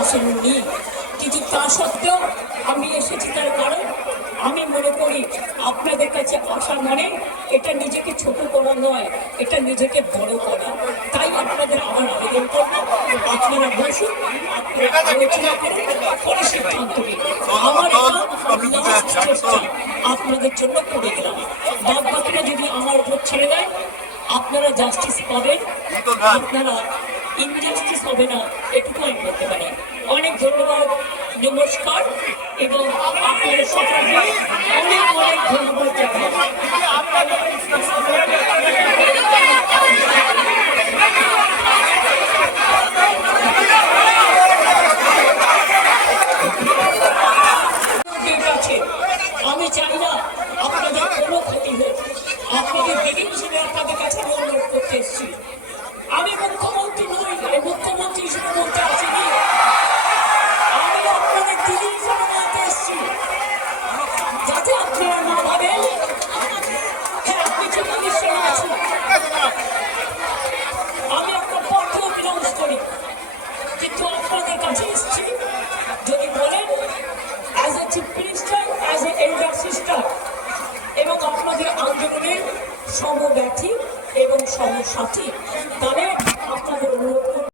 আসেননি কিন্তু তা সত্ত্বেও আমি এসেছি তার কারণ আমি মনে করি আপনাদের কাছে আসা মানে এটা নিজেকে ছোট করা নয়, এটা নিজেকে বড় করা। তাই আপনাদের আমার আবেদন করব। আপনারা বসুন সিদ্ধান্ত আমার আপনাদের জন্য করে দিলাম। বাদ যদি আমার উপর ছেড়ে দেয়, আপনারা জাস্টিস পাবেন, আপনারা ইনজাস্টিস হবে না, এটুকু আমি বলতে পারি। নমস্কার এবং আপনাদের সকলকে অনেক অনেক ধন্যবাদ আমি চাই না আপনাদের কোনো ক্ষতি হোক। আপনাদের দিদি হিসেবে আপনাদের আপনাদের কাছে এসেছি। যদি বলেন as a chief minister as a elder sister এবং আপনাদের আন্দোলনের সমব্যথী এবং সমসাথী, তাহলে আপনাদের অনুরোধ